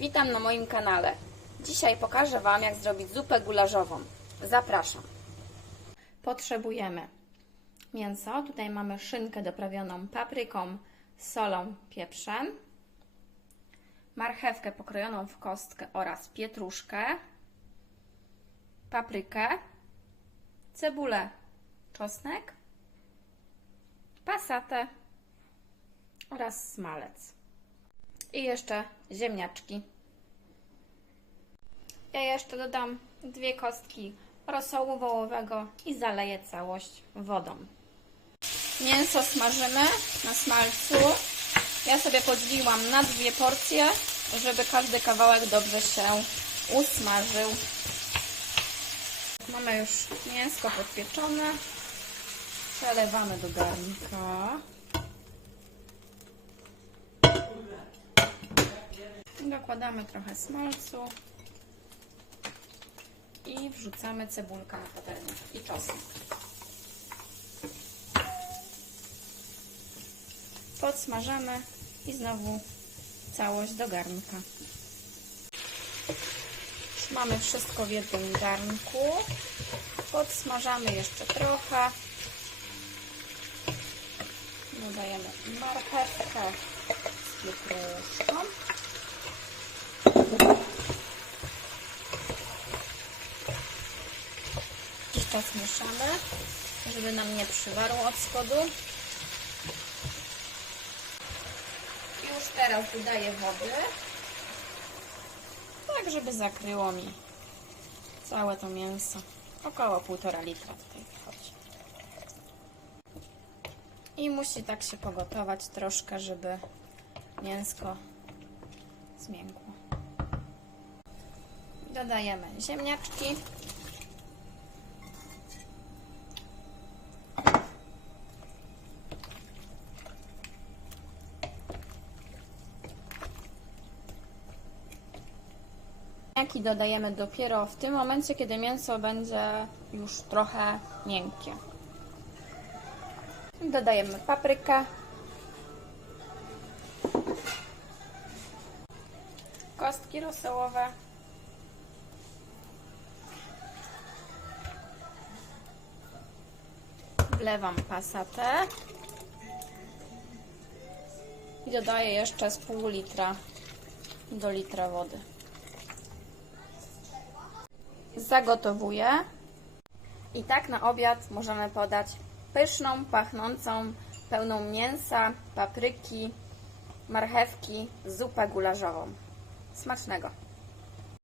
Witam na moim kanale. Dzisiaj pokażę Wam, jak zrobić zupę gulażową. Zapraszam. Potrzebujemy mięso. Tutaj mamy szynkę doprawioną papryką, solą, pieprzem, marchewkę pokrojoną w kostkę oraz pietruszkę, paprykę, cebulę, czosnek, pasatę oraz smalec. I jeszcze ziemniaczki. Ja jeszcze dodam dwie kostki rosołu wołowego i zaleję całość wodą. Mięso smażymy na smalcu. Ja sobie podzieliłam na dwie porcje, żeby każdy kawałek dobrze się usmażył. Mamy już mięsko podpieczone. Przelewamy do garnka. Dokładamy trochę smalcu i wrzucamy cebulkę na patelnię i czosnek. Podsmażamy i znowu całość do garnka. Mamy wszystko w jednym garnku. Podsmażamy jeszcze trochę. Dodajemy marchewkę z pietruszką. Czas mieszamy, żeby nam nie przywarło od spodu. Już teraz dodaję wody, tak żeby zakryło mi całe to mięso. Około 1,5 litra tutaj wchodzi. I musi tak się pogotować troszkę, żeby mięsko zmiękło. Dodajemy ziemniaczki. Ziemniaki dodajemy dopiero w tym momencie, kiedy mięso będzie już trochę miękkie. Dodajemy paprykę. Kostki rosołowe. Wlewam pasatę. I dodaję jeszcze z pół litra do litra wody. Zagotowuję. I tak na obiad możemy podać pyszną, pachnącą, pełną mięsa, papryki, marchewki, zupę gulażową. Smacznego!